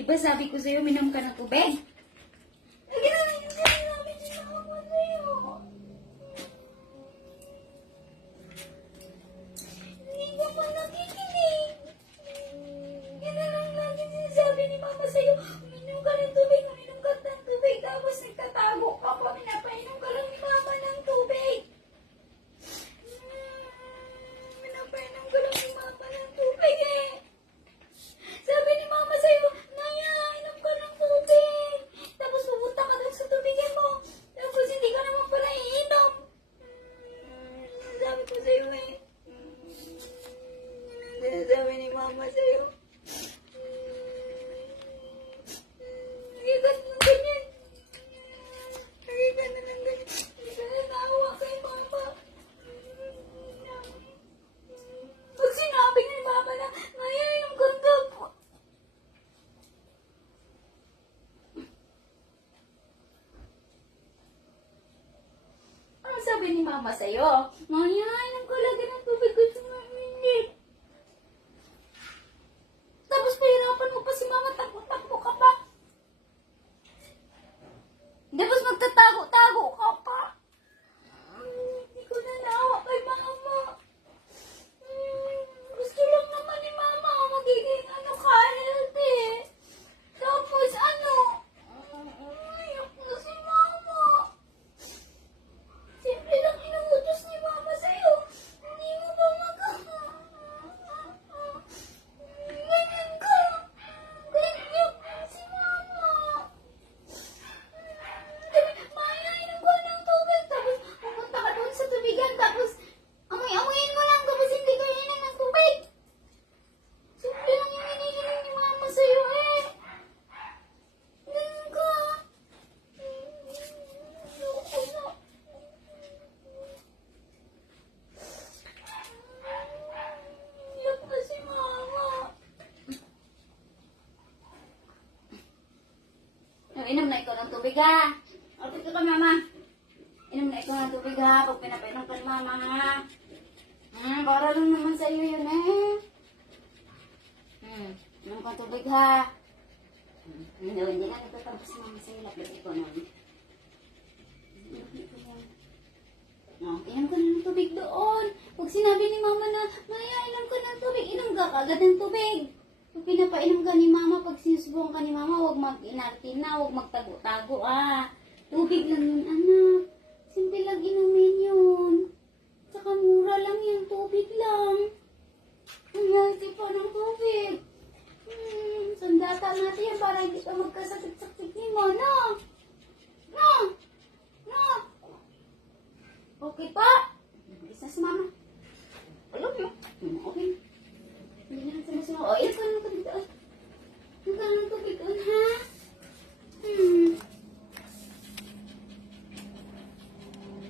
Di ba sabi ko sa'yo, minom ka ng tubig? Lagi na lang yung sinabi ni mama sa'yo. Hindi ka pa nakikinig. Yan na lang lagi sinasabi ni mama sa'yo, ko sa'yo eh. Ano ni mama sa'yo? Sabi ni mama sa'yo? Ngayon, ang kalaga ng tubig ko sumaminit. Tapos pahirapan mo pa si mama, takbo-takbo ka pa. Tapos magtatago-tago ka pa. Hmm, Hindi ko na naawa kay mama. Hmm, Gusto lang naman ni mama magiging ano ka, healthy. Tapos ano, hmm, iyak na si mama. Siyempre lang inuutos ni mama sa'yo. Hindi mo ba mag... Ganyan ka. Ganyan si mama. Sabi, Maya, inom ko ng tubig. Tapos, pupunta ka doon sa tubigan. Tapos, amoy-amoyin mo lang. Tapos, hindi ka inom ng tubig. Simple lang yung hinihiling ni mama sa'yo eh. Ganun ka. Ayoko na. Iyak na si mama. Oh, inom na ikaw ng tubig ha. O, tika ka mama. Inom na ikaw ng tubig ha. Pag pinapainom ka ni mama ha. Hmm, para lang naman sa iyo yun eh. Hmm, inom ka tubig ha. Hmm, hindi, hindi na nagtatapos mama sa iyo. Lapit ikaw na. No, inom ka ng tubig doon. Pag sinabi ni mama na, Maya, inom ka ng tubig, inom ka kagad ng tubig. Pag pinapainom ka ni mama, pag sinusubukan ka ni mama, huwag mag-inarte na, huwag magtago-tago ah. Tubig lang yun, anak. Simple lang inumin yun. Tsaka mura lang yung tubig lang. Ang healthy pa ng tubig. Hmm, sandata natin yan para hindi ka magkasakit-sakit ni mo,